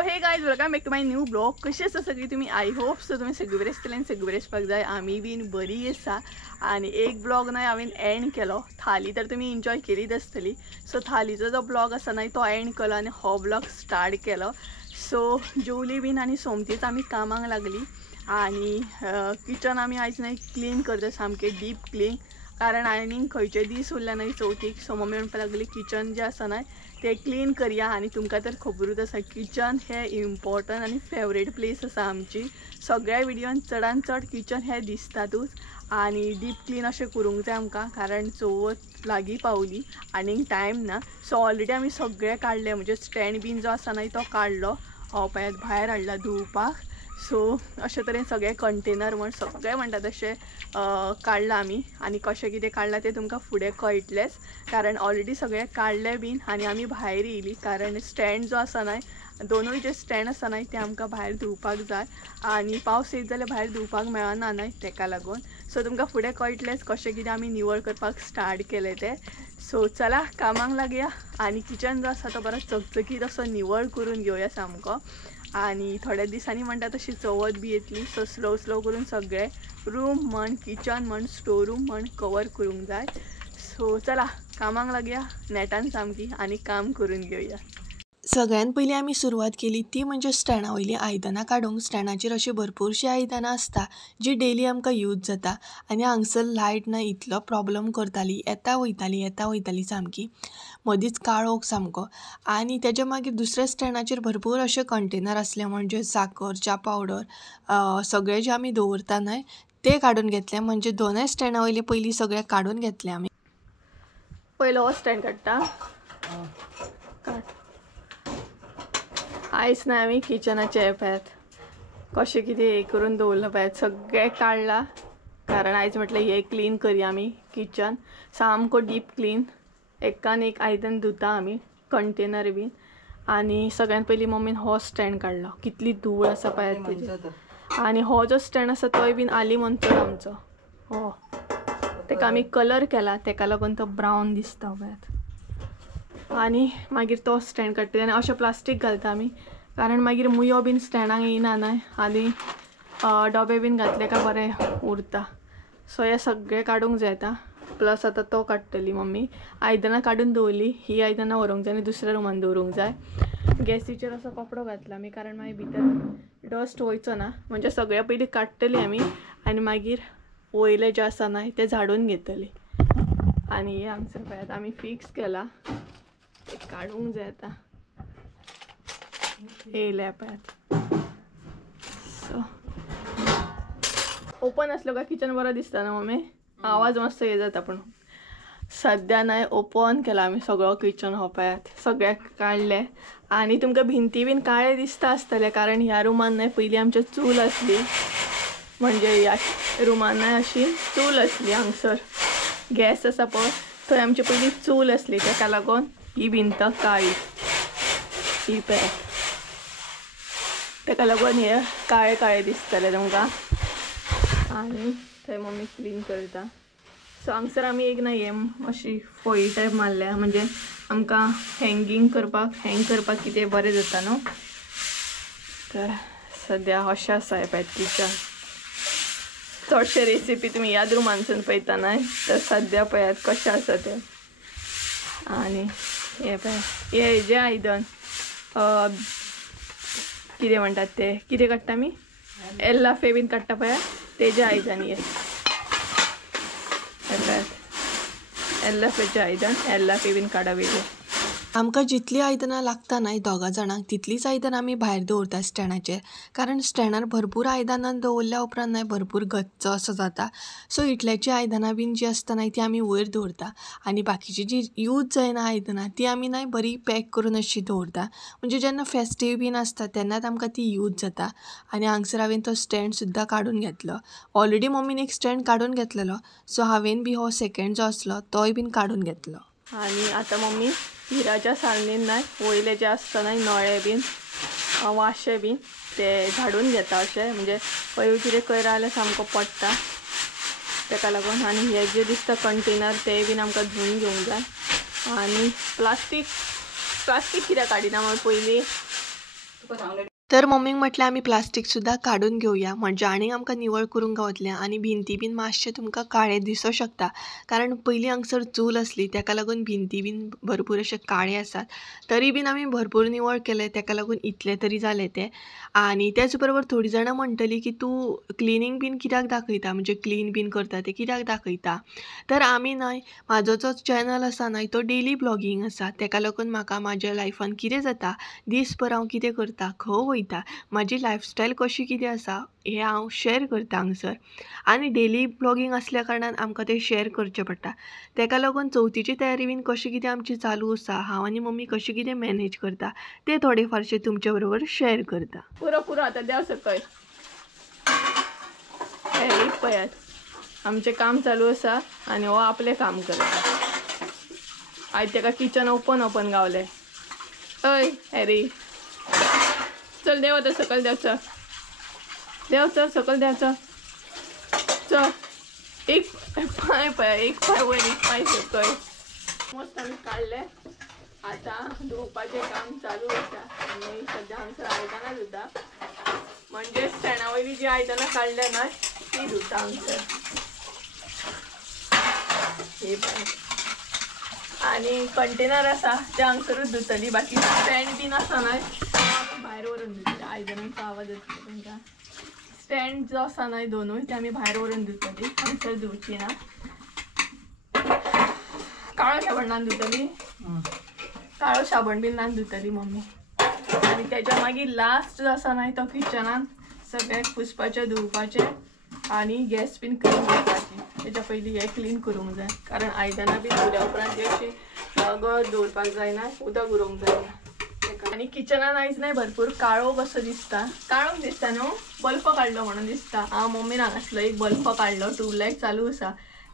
So hey guys welcome back to my new vlog. कशी आसा सगळी तुम्ही? आय होप सो तुम्ही सगळी बरेच केले, सगळी बरेच पाक जाय. आम्ही बीन बरी आसा. आणि एक ब्लॉग नाही हांवें एंड केलो. थाली तर तुम्ही एन्जॉय केलीच आसतली. सो थालीचो जो ब्लॉग आसा नाही तो एंड केलो आणि हो ब्लॉग स्टार्ट केलो. सो जेवली बीन आणि सोमतीच आम्ही कामाक लागली. आणि किचन आम्ही आयज नाही क्लीन करता, सामके डीप क्लीन. कारण आनीक खंयचे दीस उरले नाही चवथीक. सो मम्मी म्हणपाक लागली किचन जे आसा नाही ते क्लीन करूया. आणि तुमकां तर खबरूच आसा किचन हे इम्पॉर्टंट आणि फेवरेट प्लेस आसा आमची. सगळ्या विडियोन चडान चड किचन हे दिसतातूच. आणि डीप क्लीन अशें करूंक जाय आमकां, कारण चवथ लागीं पावली आनीक टायम ना. सो ऑलरेडी आमी सगळे काडले, म्हणजे स्टँड बीन जो आसा न्हय तो काडलो. पळयात भायर हाडला धुवपाक. सो अशे तरेन सगळे कंटेनर म्हण सगळे म्हणटा तशें काडला आमी. आनी कशें कितें काडलां तें तुमकां फुडें कळटलेंच, कारण ऑलरेडी सगळे काडले बीन. आनी आमी भायर येयली, कारण स्टँड जो आसा न्हय, दोनूय जे स्टँड आसा न्हय ते आमकां भायर धुवपाक जाय. आनी पावस येत जाल्यार भायर धुवपाक मेळना न्हय, तेका लागून. सो तुमकां फुडें कळटलेंच कशें कितें आमी निवळ करपाक स्टार्ट केलें तें. सो चला कामाक लागया. आनी किचन जो आसा तो बरो चकचकीत असो निवळ करून घेवया सामको. आणि थोड्या दिसांनी म्हणटा तशी चवथ बी येतली. सो स्लो स्लो करून सगळे रूम म्हण, किचन म्हण, स्टोर रूम म्हण कवर करूंक जाय. सो चला कामाक लागया नेटान सामकी आणि काम करून घेवया. सगळ्यात पयलीं आमी सुरवात केली ती म्हणजे स्टँडा वयली आयदनां काडूंक. स्टँडाचेर अशी भरपूरशी आयदनां आसता जी डेली आमकां यूज जाता. आनी हांगसर लायट ना इतलो प्रॉब्लम करताली, येता वयताली सामकी. मदींच काळोख सामको. आनी तेज्या मागीर दुसऱ्या स्टँडाचेर भरपूर अशे कंटेनर आसले, म्हणजे साकर, च्या पावडर सगळे जे आमी दवरता न्हय ते काडून घेतले. म्हणजे दोनूय स्टँडा वयले पयलीं सगळे काडून घेतले आमी. पयलो हो स्टँड काडटा. आयज ना आमी किचनाचे हे पळयात कशें कितें हे करून दवरला पळयात. सगळे काडला, कारण आयज म्हटलें हे क्लीन करूया आमी किचन. सामको डीप क्लीन. एकान एक आयदन धुता आमी, कंटेनर बीन. आनी सगळ्यात पयलीं मम्मीन हो स्टँड काडलो. कितली धूळ आसा पळयात तेजी. आनी हो जो स्टँड आसा तोय बीन आली मनचर आमचो. हो तेका आमी कलर केला, तेका लागून तो ब्रावन दिसता पळयात. आनी मागीर तो स्टँड काडटा आनी अशें प्लास्टीक घालता आमी, कारण मागीर मुयो बीन स्टँडाक येयना न्हय. आनी डबे बीन घातले काय बरें उरता. सो हे सगळे काडूंक जाय आतां. प्लस आतां तो काडटली मम्मी. आयदनां काडून दवरली. ही आयदनां व्हरूंक जाय आनी दुसऱ्या रुमान दवरूंक जाय. गॅसीचेर असो कपडो घातला आमी, कारण मागीर भितर डस्ट वयचो ना. म्हणजे सगळे पयलीं काडटली आमी आनी मागीर वयले जे आसा न्हय ते झाडून घेतली. आनी हे हांगसर पळयात आमी फिक्स केला. ते काडूंक जाय आतां. येयल्या पळयात. सो ओपन आसलो काय किचन बरो दिसता ना मम्मी. आवाज मस्त हे जाता, पण सद्या नाही ओपन केला आमी सगळो किचन. हो पळयात सगळे काडले. आनी तुमकां भिंती बीन काळे दिसता आसतले, कारण ह्या रुमान नाही पयलीं आमची चूल आसली. म्हणजे ह्या रुमान नाही अशी चूल आसली. हांगसर गॅस आसा पळय थंय आमची पयलीं चूल आसली, तेका लागून ही भिंत काळी. ही पळयात तेका लागून हे काळे काळे दिसतले तुमकां. आनी थंय मम्मी क्लीन करता. सो हांगसर आमी एक ना हे अशी फळी टायप मारल्या, म्हणजे आमकां हँग करपाक कितें बरें जाता न्हू. तर सद्या अशें आसा हे पळयात किचन. चडशे रेसिपी तुमी ह्याच रुमानसून पळयता न्हय, तर सद्या पळयात कशें आसा तें. आनी हे पळयात हे जे आयदन कितें म्हणटात ते, कितें काडटा आमी एल्ला फेबीन काडटा पळयात तेजे आयदन. हे पळयात एल्ला फेचे आयदन, एल्ला फेबीन काडा वेगळे. आमकां जितली आयदनां लागता न्हय दोगां जाणांक तितलीच आयदनां आमी भायर दवरता स्टँडाचेर. कारण स्टँडार भरपूर आयदनां दवरल्या उपरांत न्हय भरपूर गच्च असो जाता. सो इतल्याची आयदनां बीन जी आसता न्हय ती आमी वयर दवरता. आनी बाकीची जी यूज जायना आयदनां ती आमी न्हय बरी पॅक करून अशी दवरता. म्हणजे जेन्ना फेस्टीव बीन आसता तेन्नाच आमकां ती यूज जाता. आनी हांगसर हांवें तो स्टँड सुद्दां काडून घेतलो. ऑलरेडी मम्मीन एक स्टँड काडून घेतलेलो, सो हांवें बी हो सेकंड जो आसलो तोय बीन काडून घेतलो. आनी आतां मम्मी हिराच्या साळणीन न्हय वयले जे आसता न्हय नळे बीन वाशे बीन ते झाडून घेता. अशें म्हणजे खंय कितें कयर जाल्यार सामको पडटा, तेका लागून. आनी हे जे दिसता कंटेनर ते बीन आमकां धुवन घेवंक जाय. आनी प्लास्टीक कित्याक काडिना म्हण पयलीं तर मम्मीक म्हटलें आमी प्लास्टीक सुद्दां काडून घेवया म्हणजे आनीक आमकां निवळ करूंक गावतलें आनी भिंती बीन मातशे तुमकां काळे दिसो शकता कारण पयलीं हांगसर चूल आसली ताका लागून भिंती बीन भरपूर अशे काळे आसात तरी बीन आमी भरपूर निवळ केले ताका लागून इतले तरी जाले ते आनी त्याच बरोबर थोडी जाणां म्हणटलीं की तूं क्लिनींग बीन कित्याक दाखयता म्हणजे क्लीन बीन करता तें कित्याक दाखयता तर आमी न्हय म्हाजो जो चॅनल आसा न्हय तो डेली ब्लॉगींग आसा ताका लागून म्हाका म्हाज्या लायफान कितें जाता दीसभर हांव कितें करता खंय वयता म्हाजी लायफस्टायल कशी कितें आसा हें हांव शेअर करता हांगसर आनी डेली ब्लॉगींग असल्या कारणान आमकां तें शेअर करचें पडटा ताका लागून चवथीची तयारी बीन कशी कितें आमची चालू आसा हांव आनी मम्मी कशी कितें मॅनेज करता तें थोडे फारशें तुमचे बरोबर शेअर करता पुरो आतां देव सकयल एक पळयात आमचें काम चालू आसा आनी हो आपलें काम करता आयज ताका किचन ओपन गावलें हय हॅरी चल देव आतां सकयल देव चल सकयल देव चल एक पांय पळय एक पांय वयर एक पांय सकयल मस्त आमी काडलें आतां धुवपाचें काम चालू आसा आनी सद्या हांगसर आयदनां धुता म्हणजे स्टॅण्डा वयलीं जीं आयदनां काडल्या न्हय तीं धुता हांगसर हे पळय आनी कंटेनर आसा ते हांगसरूच धुतली बाकी स्टँड बीन आसा न्हय भायर व्हरून धुतली आयदनांचो आवाज येता तांकां स्टँड जो आसा न्हय दोनूय ते आमी भायर व्हरून धुतली हांगसर धुवची ना काळो साबणान धुतली काळो साबण बीन लावन धुतली मम्मी आनी तेच्या मागीर लास्ट जो आसा न्हय तो किचनान सगळ्याक पुसपाचें धुवपाचें आनी गॅस बीन क्लीन करपाची तेच्या पयलीं हें क्लीन करूंक जाय कारण आयदनां बीन धुल्या उपरांत ती अशी गळत दवरपाक जायना उदक उरोवंक जायना आनी किचनान आयज न्हय भरपूर काळो कसो दिसता काळोख दिसता न्हू बल्ब काडलो म्हणून दिसता हांव मम्मीन हांगासलो एक बल्ब काडलो ट्यूबलायट चालू आसा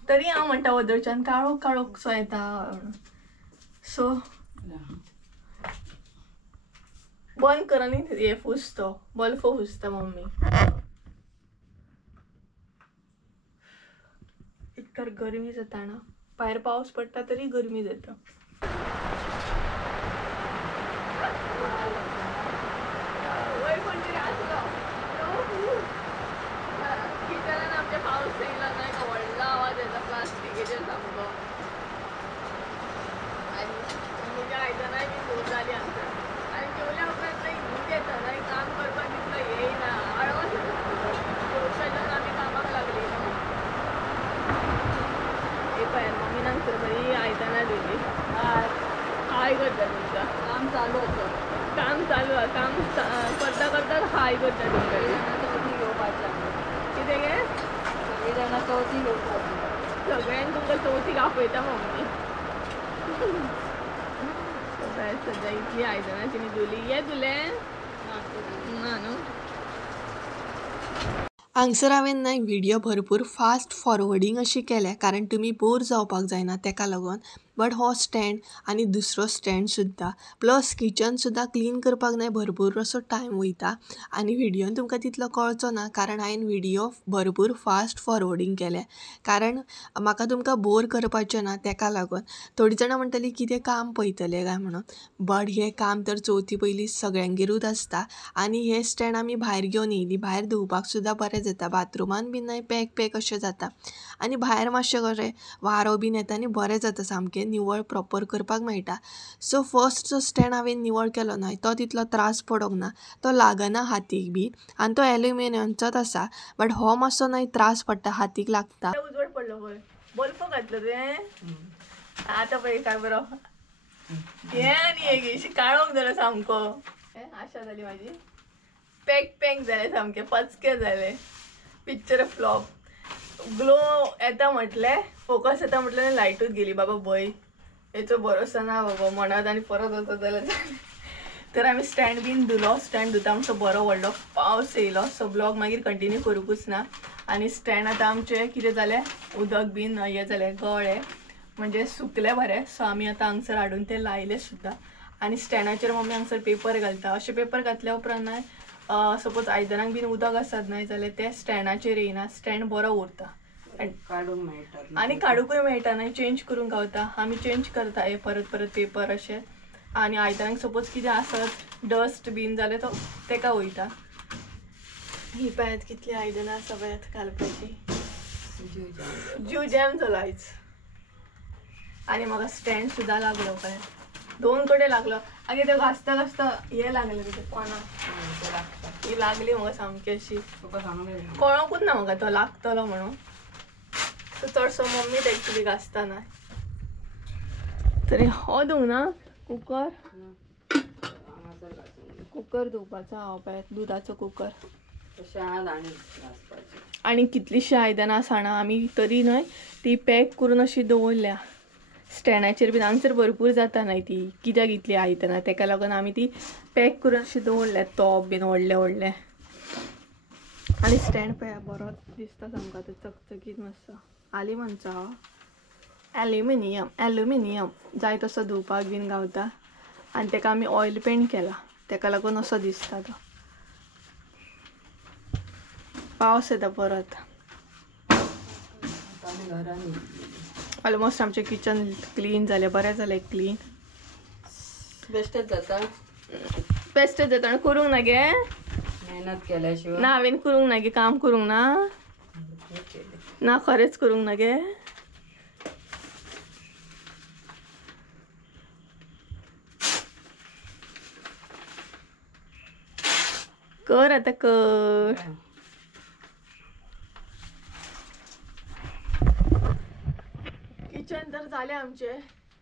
तरी हांव म्हणटा वदळच्यान काळोख काळोख कसो येता सो बंद कर आनी हे पुसतो बल्ब पुसता मम्मी इतकर गरमी जाता ना भायर पावस पडटा तरी गरमी जाता किचनान आमच्या पावस येयला न्हय तो व्हडलो आवाज येता प्लास्टिकेचेर सामको आनी म्हज्या आयदनांय बी धुवून जालीं हांगसर आनी जेवल्या उपरांत न्हय न्हीद येता न्हय काम करपाक तितलो येयना आळस जेवच्या जेवन आमी कामाक लागली हे पळय मम्मीन हांगसर बरी आयदनां धुयली हाय करता तुमकां काम चालू आसा काम चालू आहा काम करता करता हाय करता तुमकां चवथी घेवपाचें कितें गे सगळीं जाणां चवथी घेवपाची सगळ्यांक तुमकां चवथीक आपयता मम्मी सद्या इतली आयदनां तिणी धुली हे धुलें ना न्हू हांगसर हांवें न्हय व्हिडियो भरपूर फास्ट फॉरवर्डिंग अशी केल्या कारण तुमी बोर जावपाक जायना ताका लागून बट हो स्टँड आनी दुसरो स्टँड सुद्दां प्लस किचन सुद्दां क्लीन करपाक न्हय भरपूर असो टायम वयता आनी व्हिडियोन तुमकां तितलो कळचो ना कारण हांवें व्हिडियो भरपूर फास्ट फॉरवर्डिंग केले कारण म्हाका तुमकां बोर करपाचें ना ताका लागून थोडीं जाणां म्हणटलीं कितें काम पळयतले काय म्हणून बट हें काम तर चवथी पयलीं सगळ्यांगेरूच आसता आनी हे स्टँड आमी भायर घेवन येयली भायर धुवपाक सुद्दां बरें जाता बाथरुमान बीन न्हय पॅक अशें जाता आनी भायर मातशें कशें वारो बीन येता आनी बरें जाता सामकें निवळ प्रॉपर करपाक मेळटा सो फर्स्ट जो स्टँड हांवें निवळ केलो न्हय तो तितलो त्रास पडोंक ना तो लागना हातीक बी आनी तो एल्युमिनियमचोच आसा बट हो मातसो न्हय त्रास पडटा हातीक लागता उजवड पडलो पळय बल्ब घातलो तुवें आतां पळय काय बरो हे आनी एक अशी काळोख जालो सामको आशा जाली म्हाजी पॅक जालें सामकें पचके जालें पिक्चर फ्लॉप ग्लो येता म्हटलें फोकस येता म्हटलें लायटूच गेली बाबा भंय हेचो भरोसा ना बाबा म्हणत आनी परत वचत जाल्यार तर आमी स्टँड बीन धुलो स्टँड धुता आमचो बरो व्हडलो पावस येयलो सो ब्लॉग मागीर कंटिन्यू करूंकूच ना आनी स्टँड आतां आमचें कितें जालें उदक बीन हें जालें गळ्ळें म्हणजे सुकले बरें सो आमी आतां हांगसर हाडून ते लायले सुद्दां आनी स्टँडाचेर मम्मी हांगसर पेपर घालता अशें पेपर घातल्या उपरांत न्हय सपोज आयदनाक बीन उदक आसत न्हय जाल्यार ते स्टँडाचेर येयना स्टँड बरो उरता काडूंक मेळटा आनी काडूंकूय मेळटा न्हय चेंज करूंक गावता आमी चेंज करता हे परत परत पेपर अशें आणि आयदनाक सपोज कितें आसत डस्ट बीन जाल्यार तो तेका वयता. ही पळयात कितली आयदनां आसा पळयात घालपाची. जीव जॅम जालो आयज. आणि म्हाका स्टँड सुद्दां लागलो पळयात. 2 कडेन लागलो. आगे ते घासता घासता हे लागले तेजे पानां. ही लागली म्हाका सामकी अशी. कळोंकूच ना म्हाका तो लागतलो म्हणून. सो चडसो मम्मीच एक्चुली घासतना. तरी हो दिवं ना कुकर. कुकर धुवपाचो हांव पळयात दुदाचो कुकर. आणि कितलीशी आयदनां आसा ना आमी तरी न्हय ती पॅक करून अशी दवरल्या स्टँडाचेर बीन. हांगसर भरपूर जाता न्हय ती कित्याक इतली आयदनां तेका लागून आमी ती पॅक करून अशी दवरल्या तोप बीन व्हडले व्हडले. आणि स्टँड पळया बरो दिसता सामको तो चकचकीत मस्त. आलिमांचो एल्युमिनियम जाय तसो धुवपाक बीन गावता. आणि तेका आमी ऑयल पेंट केला तेका लागून असो दिसता तो. पावस येता परत. ऑलमोस्ट आमचें किचन क्लीन जालें. बरें जालें क्लीन. बेस्टच जाता. बेस्टच जाता आनी करूंक ना गे. मेहनत केल्याशिवाय ना हांवें करूंक ना गे. काम करूंक ना. ना खरेंच करूंक ना गे. कर आता कर. किचन तर झाले आमचे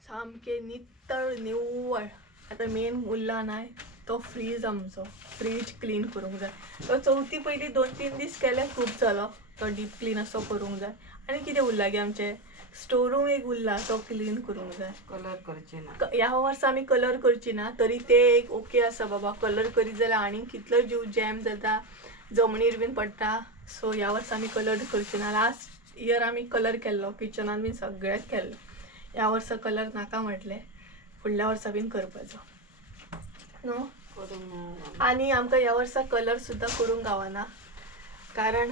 सामके नितळ निव्वळ. आता मेन उरला नाही तो फ्रीज. आमचो फ्रीज क्लीन करूंक जाय. तो चवथी पयली 2-3 दीस केले खूब जालो. तो डीप क्लीन असो करूंक जाय. आणि कितें उरला गे आमचे स्टोर रूम एक उरला तो क्लीन करूंक जाय. कलर करचे ना. ह्या वर्सा आमी कलर करची ना तरी ते एक ओके आसा बाबा. कलर करीत जाल्यार आनी कितलो जीव जॅम जाता जमनीर बीन पडटा. सो ह्या वर्सा आमी कलर करची ना. लास्ट इयर आमी कलर केल्लो किचनान बीन सगळ्याक केल्लो. ह्या वर्सा कलर नाका म्हटले. फुडल्या वर्सा बीन करपाचो न्हू. आणि आमकां ह्या वर्सा कलर सुद्दां करूंक गावना कारण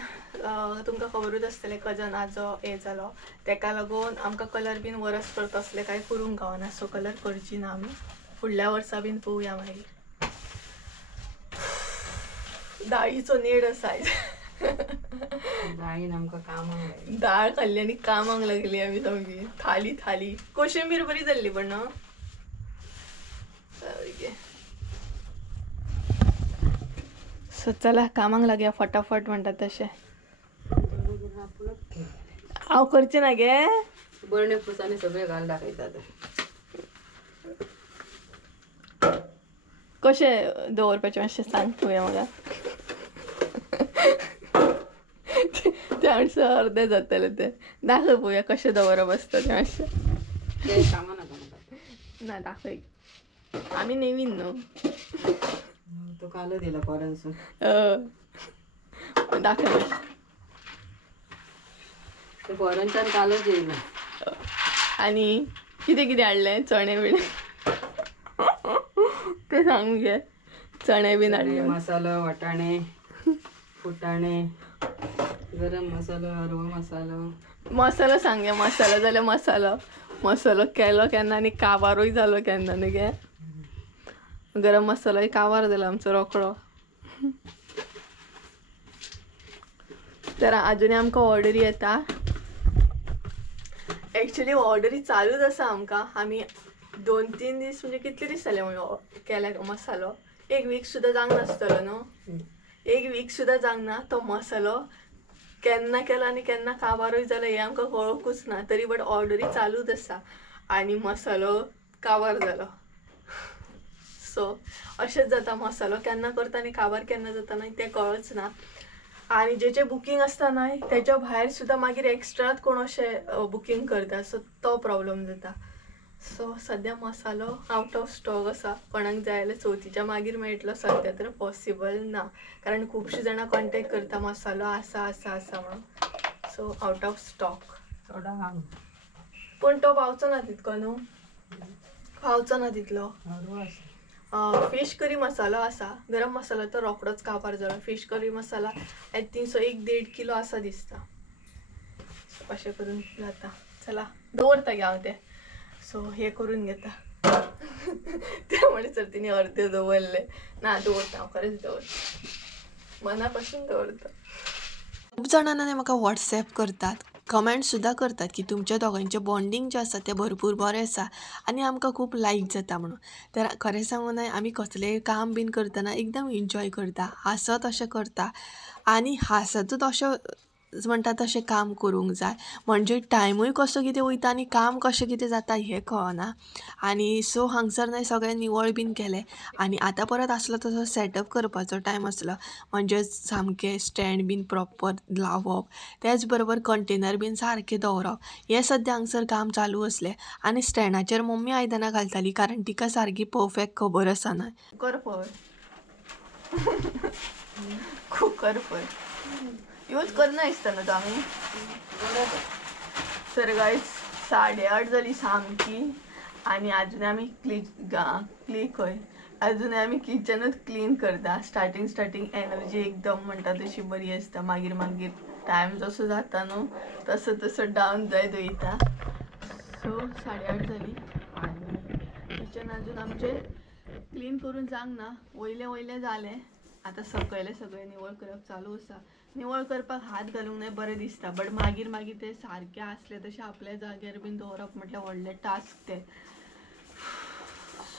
तुमकां खबरूच आसतलें कजनाचो हे जालो तेका लागून आमकां कलर बीन वरसपर तसलें कांय करूंक गावना. सो कलर करची ना आमी. फुडल्या वर्सा बीन पळोवया मागीर. दाळीचो नेड आसा आयज. दाळीन आमकां कामाक दाळ खाल्ली आनी कामाक लागली आमी सामकी. थाली कोशिंबीर बरी जाल्ली पण न्हू. सो चला कामाक लागया फटाफट म्हणटात तशें. हांव करचें ना गे. बरणे पुसांनी सगळे घाल दाखयतात. कशें दवरपाचें मातशें सांग पळोवया म्हाका. ते मातशें अर्दें जातलें तें. दाखय पळोवया कशें दवरप आसता तें मातशें. ते कामा नाका म्हाका. ना दाखय. आमी नेवीन न्हू. तो कालो दिला पोरांसून. दाखय मातशें. ते पोरांच्यान कालोच येयना. आणि कितें कितें हाडलें चणे बीन ते सांग गे. चणे बीन हाडले. मसालो वाटाणे फुटाणे गरम मसालो हरवो मसालो सांग गे. मसालो जाल्यार मसालो केलो केन्ना आनी काबारूय जालो केन्ना न्ही गे. गरम मसालोय काबार जालो आमचो रोखडो. तर अजूनय आमकां ऑर्डरी येता. एक्चुअली ऑर्डरी चालूच आसा आमकां. आमी 2-3 दीस म्हणजे कितले दीस जाले केल्या मसालो. 1 वीक सुद्दां जावंक नासतलो न्हू. 1 वीक सुद्दां जावंक ना तो मसालो केन्ना केलो आनी केन्ना काबारूय जालो हें आमकां कळोकूच ना. तरी बट ऑर्डरी चालूच आसा आनी मसालो काबार जालो. सो अशेंच जाता. मसालो केन्ना करता आनी काबार केन्ना जाता न्हय तें कळच ना. आणि जेचे बुकींग आसता न्हय तेच्या भायर सुद्दां मागीर एक्स्ट्रात कोण अशें बुकींग करता. सो तो प्रॉब्लेम जाता. सो सद्या मसालो आउट ऑफ स्टॉक आसा. कोणाक जाय जाल्यार चवथीच्या मागीर मेळटलो. सद्या तर पॉसिबल ना कारण खुबशीं जाणां कॉन्टेक्ट करता मसालो आसा म्हणून. So out of stock. थोडा हांग पूण तो पावचो ना तितको न्हू. पावचो ना तितलो. फिश करी मसालो आसा. गरम मसालो तर रोखडोच काबार जालो. Fish curry masala I think so 1-1.5 kilo आसा दिसता. अशें करून जाता. चला दवरता गे हांव तें. सो हे करून घेता. त्यामुळे सर तिने अर्धे दवरले ना, दवरता खरेंच दवरता, मनापासून दवरता. खूप जणांना म्हाका व्हॉट्सॲप करतात, कमेंट सुद्धा करतात की तुमच्या दोगांचे बॉन्डिंग जे आसा ते भरपूर बरें आसा आनी आमकां खूब लायक जाता म्हणून. तर खरें सांगू नये आमी कसलेंय काम बीन करतना एकदम एन्जॉय करता, हासत अशें करता आनी हासतूच अशें म्हणटा तशें काम करूंक जाय, म्हणजे टायमूय कसो कितें वयता आनी काम कशें कितें जाता हें कळना. आनी सो हांगसर न्हय सगळें निवळ बीन केलें आनी आतां परत आसलो तसो सेटअप करपाचो टायम आसलो, म्हणजे सामकें स्टँड बीन प्रॉपर लावप, त्याच बरोबर कंटेनर बीन सारकें दवरप, हें सद्या हांगसर काम चालू असलें. आनी स्टँडाचेर मम्मी आयदनां घालताली कारण तिका सारकी परफेक्ट खबर आसा न्हय. कुकर पळय, कुकर पळय यूज करना दिसता न्हू तो आमी. तर गायज 8:30 जाली सामकी आनी अजून आमी अजून आमी किचनूच क्लीन करता. स्टार्टींग एनर्जी एकदम म्हणटा तशी बरी आसता, मागीर टायम जसो जाता न्हू तसो डावन जायत वयता. सो 8:30 जाली आनी किचन अजून आमचें क्लीन करून जावंक ना, वयले जालें. आतां सकयलें सगळें निवळ करप चालू आसा. निवळ करपाक हात घालूंक नाही बरें दिसता, बट मागीर ते सारकें आसलें तशें आपल्या जाग्यार बीन दवरप म्हटल्यार व्हडलें टास्क तें.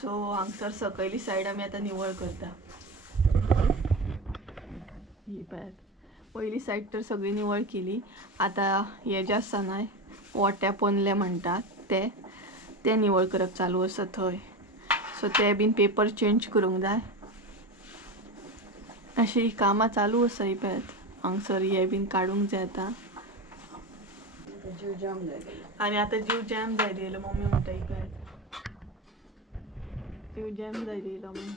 सो हांगसर सकयली सायड आमी आतां निवळ करता. ही पळयात, पयली सायड तर सगळी निवळ केली. आतां हें जें आसा न्हय वोट्या पोंदले म्हणटात ते निवळ करप चालू आसा थंय. सो ते बीन पेपर चेंज करूंक जाय, अशी कामां चालू आसा. ही पळयात हांगसर हे बीन काडूंक जाय आतां. जीव जाम जाय आनी आतां जीव जॅम जाय दिलो मम्मी म्हणटा. ही पळयात जीव जॅम जाय दिलो म्हणून.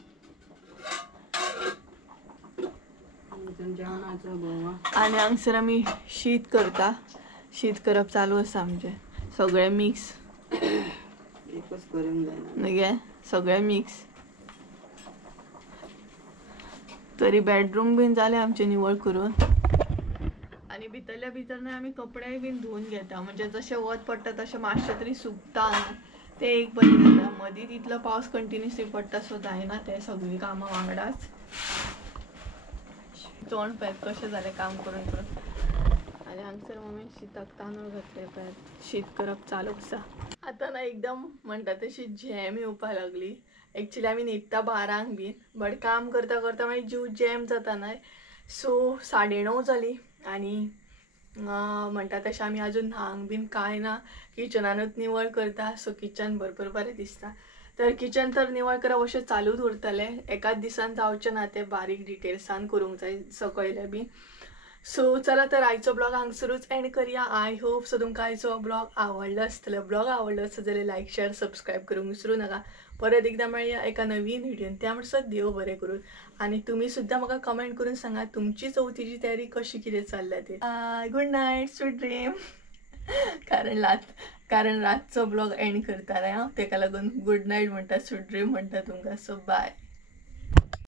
जेवणाचो गोवा आनी हांगसर आमी शीत करता, शीत करप चालू आसा आमचें. सगळें मिक्स एकच करूंक जायना न्हय, सगळें मिक्स. तरी बेडरूम बीन जालें आमचें निवळ करून. आनी भितरल्या भितर न्हय आमी कपडे बीन धुवन घेता, म्हणजे जशें वत पडटा तशें मातशें तरी सुकता न्हय, तें एक बरें जाता. मदींच इतलो पावस कंटिन्युअसली पडटा सो जायना तें सगळीं कामां वांगडाच. तोंड पळयात कशें जालें काम करून आनी हांगसर मम्मीन शीताक तांदूळ घातले पळयात, शीत करप चालू आसा. आतां ना एकदम म्हणटा तशी झॅम येवपा लागली. एक्चुली आमी न्हिदता 12ंक बीन, बट काम करता मागीर जीव जॅम जाता न्हय. सो 9:30 जाली आनी म्हणटा तशें आमी अजून न्हांक बीन कांय ना, किचनानूच निवळ करता. सो किचन भरपूर बरें दिसता. तर किचन तर निवळ करप अशें चालूच उरतलें, एकाच दिसान जावचें ना, तें बारीक डिटेल्सान करूंक जाय सकयलें बीन. सो चला तर आयचो ब्लॉग हांगसरूच एंड करूया. आय होप सो तुमकां आयचो ब्लॉग आवडलो आसतलो. ब्लॉग आवडलो आसत जाल्यार लायक शेअर सबस्क्राईब करूंक विसरू नका. परत एकदा मेळया एका नवीन व्हिडिओन. त्या म्हणसर देव बरें करून. आनी तुमी सुद्दां म्हाका कमेंट करून सांगा तुमची चवथीची तयारी कशी कितें चल्ल्या ती. Good night, sweet dream. कारण रातचो ब्लॉग एंड करताले हांव, तेका लागून गुड नायट म्हणटा, स्वीट ड्रीम म्हणटा तुमकां. So bye.